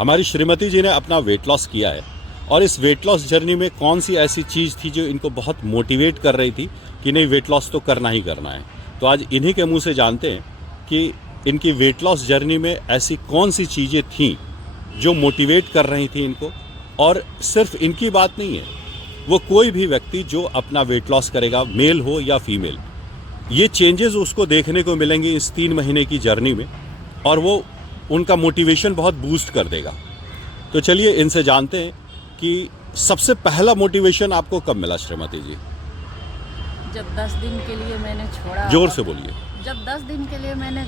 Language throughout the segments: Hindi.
हमारी श्रीमती जी ने अपना वेट लॉस किया है और इस वेट लॉस जर्नी में कौन सी ऐसी चीज़ थी जो इनको बहुत मोटिवेट कर रही थी कि नहीं वेट लॉस तो करना ही करना है। तो आज इन्हीं के मुंह से जानते हैं कि इनकी वेट लॉस जर्नी में ऐसी कौन सी चीज़ें थीं जो मोटिवेट कर रही थी इनको। और सिर्फ इनकी बात नहीं है, वो कोई भी व्यक्ति जो अपना वेट लॉस करेगा, मेल हो या फीमेल, ये चेंजेस उसको देखने को मिलेंगे इस 3 महीने की जर्नी में और वो उनका मोटिवेशन बहुत बूस्ट कर देगा। तो चलिए इनसे जानते हैं कि सबसे पहला मोटिवेशन आपको कब मिला श्रीमती जी? जब 10 दिन के लिए मैंने छोड़ा। जोर से बोलिए। जब 10 दिन के लिए मैंने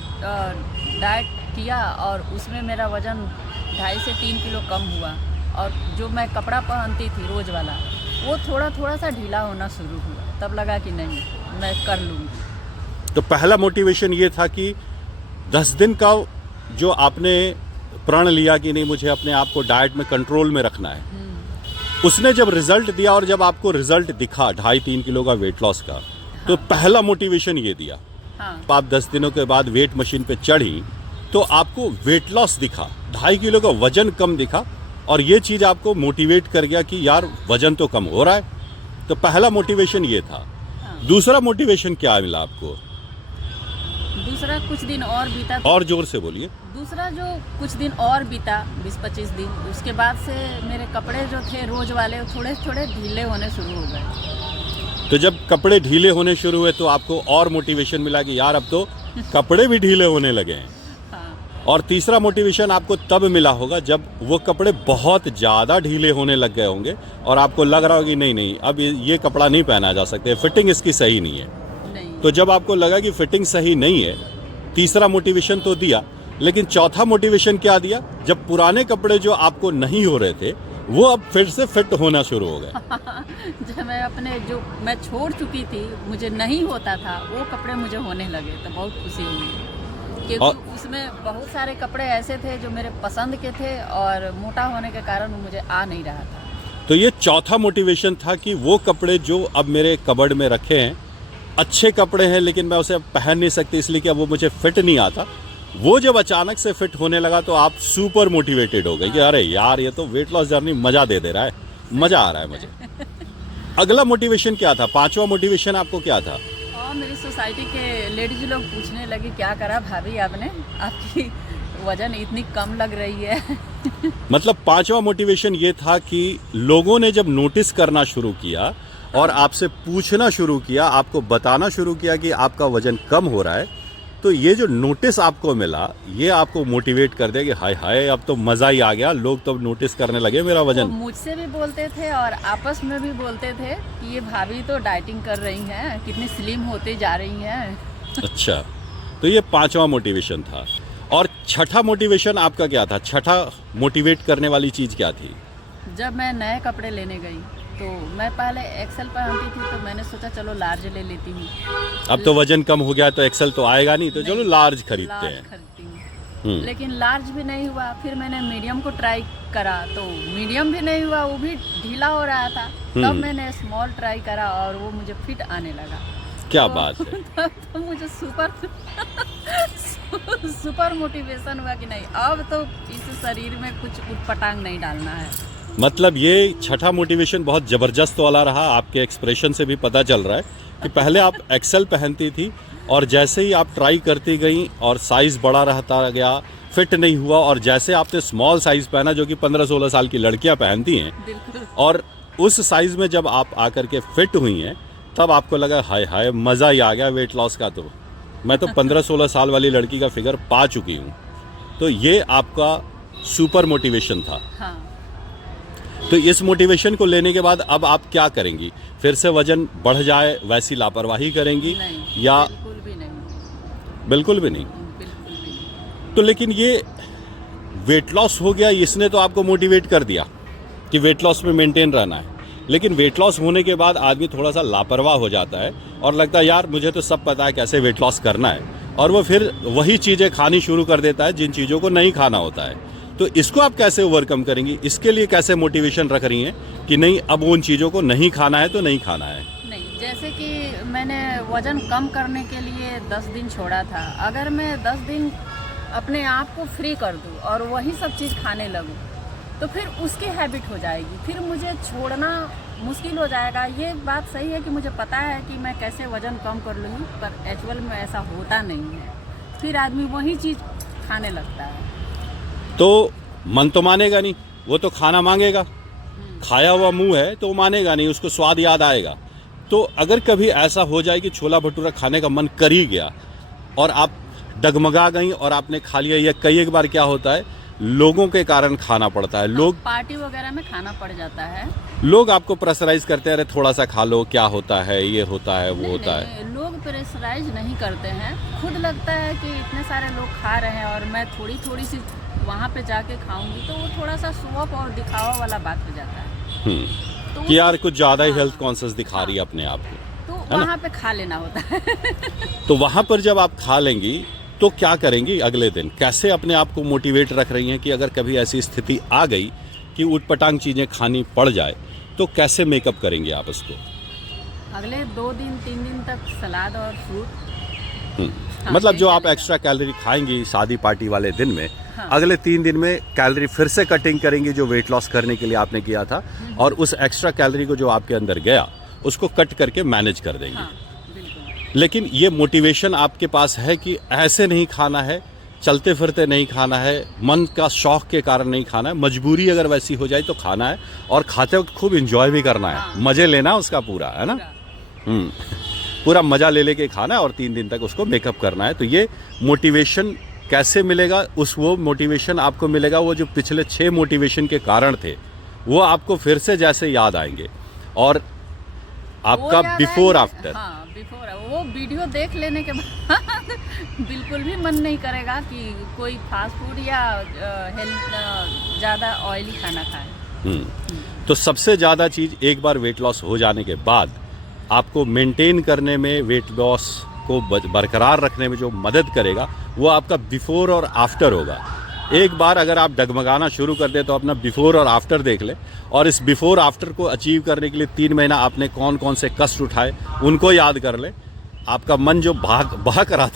डाइट किया और उसमें मेरा वज़न 2.5 से 3 किलो कम हुआ और जो मैं कपड़ा पहनती थी रोज़ वाला वो थोड़ा सा ढीला होना शुरू हुआ। तब लगा कि नहीं मैं कर लूँगी। तो पहला मोटिवेशन ये था कि 10 दिन का जो आपने प्रण लिया कि नहीं मुझे अपने आप को डाइट में कंट्रोल में रखना है, उसने जब रिजल्ट दिया और जब आपको रिजल्ट दिखा 2.5-3 किलो का वेट लॉस का, तो पहला मोटिवेशन ये दिया। हाँ। आप 10 दिनों के बाद वेट मशीन पे चढ़ी तो आपको वेट लॉस दिखा, 2.5 किलो का वजन कम दिखा और ये चीज़ आपको मोटिवेट कर गया कि यार वजन तो कम हो रहा है। तो पहला मोटिवेशन ये था। हाँ। दूसरा मोटिवेशन क्या मिला आपको? दूसरा कुछ दिन और बीता। और जोर से बोलिए। दूसरा जो कुछ दिन और बीता 20-25 दिन, उसके बाद से मेरे कपड़े जो थे रोज वाले थोड़े थोड़े ढीले होने शुरू हो गए। तो जब कपड़े ढीले होने शुरू हुए तो आपको और मोटिवेशन मिला कि यार अब तो कपड़े भी ढीले होने लगे हैं। हाँ। और तीसरा मोटिवेशन आपको तब मिला होगा जब वो कपड़े बहुत ज़्यादा ढीले होने लग गए होंगे और आपको लग रहा होगा कि नहीं अब ये कपड़ा नहीं पहना जा सकते, फिटिंग इसकी सही नहीं है। तो जब आपको लगा कि फिटिंग सही नहीं है, तीसरा मोटिवेशन तो दिया, लेकिन चौथा मोटिवेशन क्या दिया? जब पुराने कपड़े जो आपको नहीं हो रहे थे वो अब फिर से फिट होना शुरू हो गए। जब मैं अपने जो मैं छोड़ चुकी थी, मुझे नहीं होता था, वो कपड़े मुझे होने लगे तो बहुत खुशी हुई क्योंकि उसमें बहुत सारे कपड़े ऐसे थे जो मेरे पसंद के थे और मोटा होने के कारण मुझे आ नहीं रहा था। तो ये चौथा मोटिवेशन था कि वो कपड़े जो अब मेरे कबर्ड में रखे हैं अच्छे कपड़े हैं लेकिन मैं उसे पहन नहीं सकती इसलिए कि अब वो मुझे फिट नहीं आता, वो जब अचानक से फिट होने लगा तो आप सुपर मोटिवेटेड हो गए कि अरे यार ये तो वेट लॉस जर्नी मजा दे रहा है, मजा आ रहा है मुझे। अगला मोटिवेशन क्या था? पांचवा मोटिवेशन आपको क्या था? और मेरी सोसाइटी के लेडीज लोग पूछने लगी क्या करा भाभी आपने, आपकी वजन इतनी कम लग रही है। मतलब पांचवा मोटिवेशन ये था कि लोगों ने जब नोटिस करना शुरू किया और आपसे पूछना शुरू किया, आपको बताना शुरू किया कि आपका वजन कम हो रहा है, तो ये जो नोटिस आपको मिला ये आपको मोटिवेट कर दिया कि हाय हाय अब तो मज़ा ही आ गया, लोग तो नोटिस करने लगे मेरा वजन। मुझसे भी बोलते थे और आपस में भी बोलते थे कि ये भाभी तो डाइटिंग कर रही हैं, कितनी स्लिम होती जा रही हैं। अच्छा, तो ये पांचवा मोटिवेशन था। और छठा मोटिवेशन आपका क्या था? छठा मोटिवेट करने वाली चीज़ क्या थी? जब मैं नए कपड़े लेने गई तो मैं पहले एक्सेल पहनती थी तो मैंने सोचा चलो लार्ज ले लेती हूँ। अब तो वजन कम हो गया तो एक्सेल तो आएगा नहीं, तो चलो लार्ज खरीदते हैं। खरीदती हूँ, लेकिन लार्ज भी नहीं हुआ। फिर मैंने मीडियम को ट्राई करा तो मीडियम भी नहीं हुआ, वो भी ढीला हो रहा था। तब मैंने स्मॉल ट्राई करा और वो मुझे फिट आने लगा। क्या बात है। तो मुझे सुपर मोटिवेशन हुआ कि नहीं अब तो इस शरीर में कुछ उटपटांग नहीं डालना है। मतलब ये छठा मोटिवेशन बहुत ज़बरदस्त वाला रहा। आपके एक्सप्रेशन से भी पता चल रहा है कि पहले आप एक्सेल पहनती थी और जैसे ही आप ट्राई करती गई और साइज़ बड़ा रहता गया, फिट नहीं हुआ, और जैसे आपने स्मॉल साइज़ पहना जो कि 15-16 साल की लड़कियां पहनती हैं, और उस साइज़ में जब आप आकर के फिट हुई हैं तब आपको लगा हाय हाय मज़ा ही आ गया वेट लॉस का। तो मैं तो 15-16 साल वाली लड़की का फिगर पा चुकी हूँ। तो ये आपका सुपर मोटिवेशन था। हाँ। तो इस मोटिवेशन को लेने के बाद अब आप क्या करेंगी? फिर से वजन बढ़ जाए वैसी लापरवाही करेंगी? नहीं, या बिल्कुल भी नहीं। बिल्कुल भी नहीं। बिल्कुल भी नहीं। तो लेकिन ये वेट लॉस हो गया, इसने तो आपको मोटिवेट कर दिया कि वेट लॉस में मेंटेन रहना है, लेकिन वेट लॉस होने के बाद आदमी थोड़ा सा लापरवाह हो जाता है और लगता है यार मुझे तो सब पता है कैसे वेट लॉस करना है, और वो फिर वही चीज़ें खानी शुरू कर देता है जिन चीज़ों को नहीं खाना होता है। तो इसको आप कैसे ओवरकम करेंगी? इसके लिए कैसे मोटिवेशन रख रही हैं कि नहीं अब उन चीज़ों को नहीं खाना है तो नहीं खाना है? नहीं, जैसे कि मैंने वज़न कम करने के लिए 10 दिन छोड़ा था। अगर मैं 10 दिन अपने आप को फ्री कर दूँ और वही सब चीज़ खाने लगूँ, तो फिर उसकी हैबिट हो जाएगी, फिर मुझे छोड़ना मुश्किल हो जाएगा। ये बात सही है कि मुझे पता है कि मैं कैसे वज़न कम कर लूँगी, पर एक्चुअल में ऐसा होता नहीं है, फिर आदमी वही चीज़ खाने लगता है। तो मन तो मानेगा नहीं, वो तो खाना मांगेगा, खाया हुआ मुंह है तो वो मानेगा नहीं, उसको स्वाद याद आएगा। तो अगर कभी ऐसा हो जाए कि छोला भटूरा खाने का मन कर ही गया और आप डगमगा गई और आपने खा लिया, या कई एक बार क्या होता है लोगों के कारण खाना पड़ता है, लोग पार्टी वगैरह में खाना पड़ जाता है, लोग आपको प्रेशराइज करते हैं, अरे थोड़ा सा खा लो, क्या होता है, ये होता है, वो होता है। लोग प्रेशराइज नहीं करते हैं, खुद लगता है कि इतने सारे लोग खा रहे हैं और मैं थोड़ी थोड़ी सी वहाँ पे जाके खाऊंगी, तो वो थोड़ा सा शो ऑफ और दिखावा वाला बात हो जाता है। तो कि यार कुछ ज़्यादा ही हाँ, हेल्थ कॉन्शियस दिखा रही है अपने आप को, तो वहाँ पे खा लेना होता है। तो वहाँ पर जब आप खा लेंगी तो क्या करेंगी अगले दिन, कैसे अपने आप को मोटिवेट रख रही हैं कि अगर कभी ऐसी स्थिति आ गई कि उटपटांग चीज़ें खानी पड़ जाए तो कैसे मेकअप करेंगे आप इसको? अगले 2 दिन 3 दिन तक सलाद और फ्रूट, मतलब जो आप चलेगा। एक्स्ट्रा कैलोरी खाएंगी शादी पार्टी वाले दिन में, हाँ। अगले 3 दिन में कैलोरी फिर से कटिंग करेंगी जो वेट लॉस करने के लिए आपने किया था, और उस एक्स्ट्रा कैलोरी को जो आपके अंदर गया उसको कट करके मैनेज कर देंगी। हाँ, बिल्कुल। लेकिन ये मोटिवेशन आपके पास है कि ऐसे नहीं खाना है, चलते फिरते नहीं खाना है, मन का शौक के कारण नहीं खाना है, मजबूरी अगर वैसी हो जाए तो खाना है, और खाते वक्त खूब इंजॉय भी करना है, हाँ। मजे लेना उसका पूरा, है ना? पूरा मजा ले लेके खाना है और 3 दिन तक उसको मेकअप करना है। तो ये मोटिवेशन कैसे मिलेगा? वो मोटिवेशन आपको मिलेगा, वो जो पिछले 6 मोटिवेशन के कारण थे वो आपको फिर से जैसे याद आएंगे, और आपका वो याद बिफोर आएगा। आफ्टर। हाँ, बिफोर वो वीडियो देख लेने के बाद बिल्कुल भी मन नहीं करेगा कि कोई फास्ट फूड या हेल्थ ज़्यादा ऑयली खाना खाए। तो सबसे ज़्यादा चीज़ एक बार वेट लॉस हो जाने के बाद आपको मेंटेन करने में, वेट लॉस को बरकरार रखने में जो मदद करेगा वो आपका बिफोर और आफ्टर होगा। एक बार अगर आप डगमगाना शुरू कर दें तो अपना बिफोर और आफ्टर देख लें, और इस बिफोर आफ्टर को अचीव करने के लिए 3 महीना आपने कौन कौन से कष्ट उठाए उनको याद कर लें। आपका मन जो भाग रहा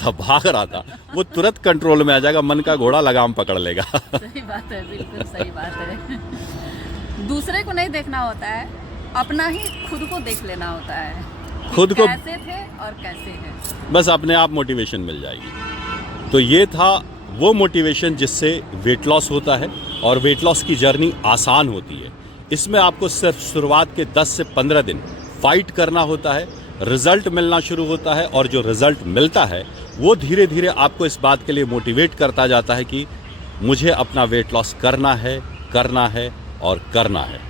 था वो तुरंत कंट्रोल में आ जाएगा, मन का घोड़ा लगाम पकड़ लेगा। सही बात है, बिल्कुल सही बात है। दूसरे को नहीं देखना होता है, अपना ही खुद को देख लेना होता है कि खुद को कैसे थे और कैसे हैं। बस अपने आप मोटिवेशन मिल जाएगी। तो ये था वो मोटिवेशन जिससे वेट लॉस होता है, और वेट लॉस की जर्नी आसान होती है। इसमें आपको सिर्फ शुरुआत के 10 से 15 दिन फाइट करना होता है, रिजल्ट मिलना शुरू होता है, और जो रिजल्ट मिलता है वो धीरे धीरे आपको इस बात के लिए मोटिवेट करता जाता है कि मुझे अपना वेट लॉस करना है और करना है।